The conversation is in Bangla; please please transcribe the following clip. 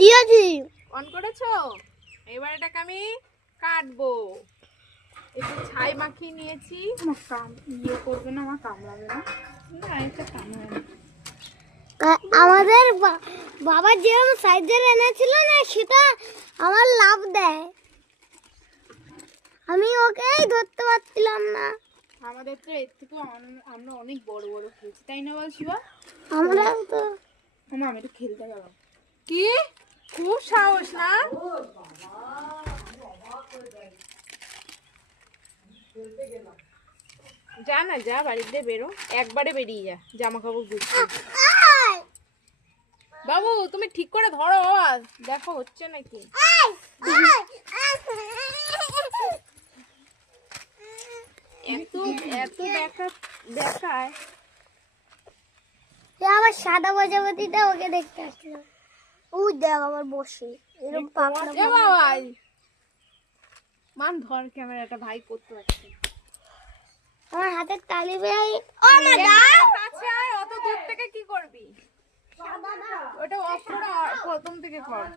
দিয়েছি। অন করেছো? এবার এটাকে আমি কাটবো। একটু ছাই মাখিয়ে নিয়েছি। ইয়ে করবে না, আমার কামড়াবে না? না, এটা কামড়াবে না। আমাদের বাবা যেরকম সাইজের এনেছিল না সেটা আমার লাভ দেয়, আমি ওকেই ধরতে পারছিলাম না। আমাদের তো এর থেকে আমরা অনেক বড় বড় খেয়েছি, তাই না বল শিবা? আমরা তো না, আমি একটু খেলতে গেলাম। কি খুব সাহস না? যা না, যা বাড়িতে বেরো, একবারে বেরিয়ে যা, জামা কাপড় গুছিয়ে। বাবু তুমি ঠিক করে ধরো, আর দেখো হচ্ছে নাকি। এত এত দেখায়। আবার সাদা প্রজাপতিটা ওকে দেখতে আসলো। ও দেখ আবার বসে এরকম পাকড়া। এ বাবা, মান ধর ক্যামেরাটা, ভাই করতে পারছে। আমার হাতের তালি বেয়ে কাছে আয়, অত দূর থেকে কি করবি? ওটা অফ করে প্রথম থেকে কর।